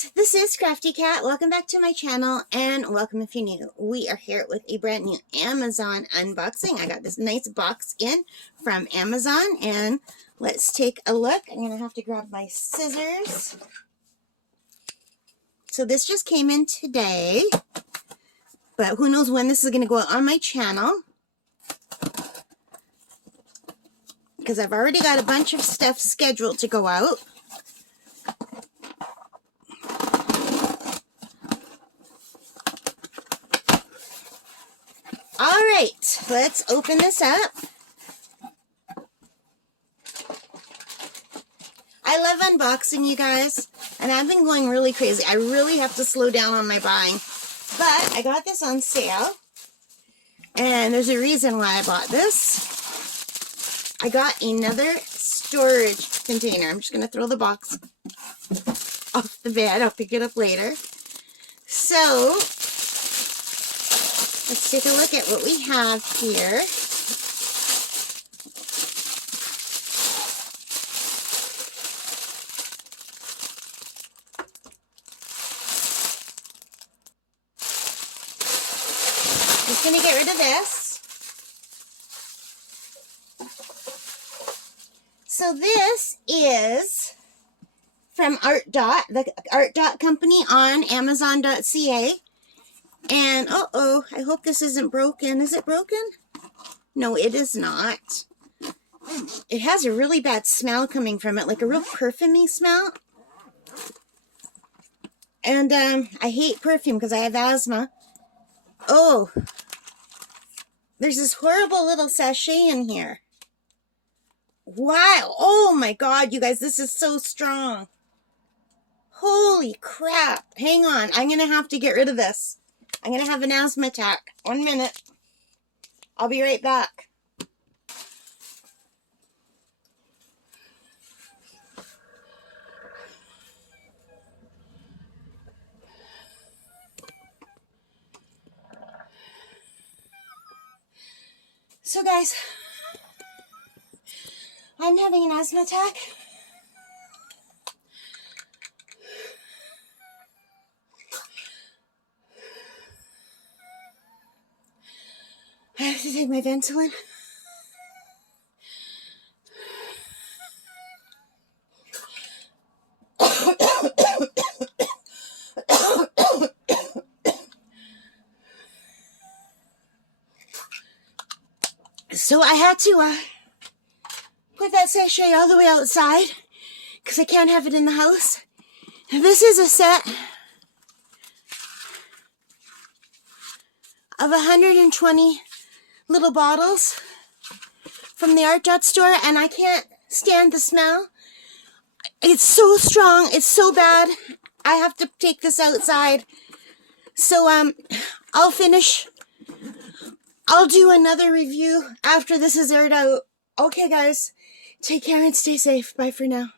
guys, this is Crafty Cat. Welcome back to my channel, and welcome if you're new. We are here with a brand new Amazon unboxing. I got this nice box in from Amazon, and let's take a look. I'm going to have to grab my scissors. So this just came in today, but who knows when this is going to go out on my channel, because I've already got a bunch of stuff scheduled to go out. Alright, let's open this up. I love unboxing, you guys, and I've been going really crazy. I really have to slow down on my buying, but I got this on sale, and there's a reason why I bought this. I got another storage container. I'm just going to throw the box off the bed. I'll pick it up later. So let's take a look at what we have here. Just going to get rid of this. So this is from Art Dot, the Art Dot company on Amazon.ca. And, uh-oh, I hope this isn't broken. Is it broken? No, it is not. It has a really bad smell coming from it, like a real perfumey smell. And I hate perfume because I have asthma. Oh, there's this horrible little sachet in here. Wow. Oh, my God, you guys, this is so strong. Holy crap. Hang on. I'm going to have to get rid of this. I'm going to have an asthma attack. 1 minute. I'll be right back. So guys, I'm having an asthma attack. I have to take my Ventolin. So I had to put that sachet all the way outside because I can't have it in the house. This is a set of 120 little bottles from the Art Dot store, and I can't stand the smell. It's so strong. It's so bad. I have to take this outside. So I'll finish. I'll do another review after this is aired out. Okay, guys. Take care and stay safe. Bye for now.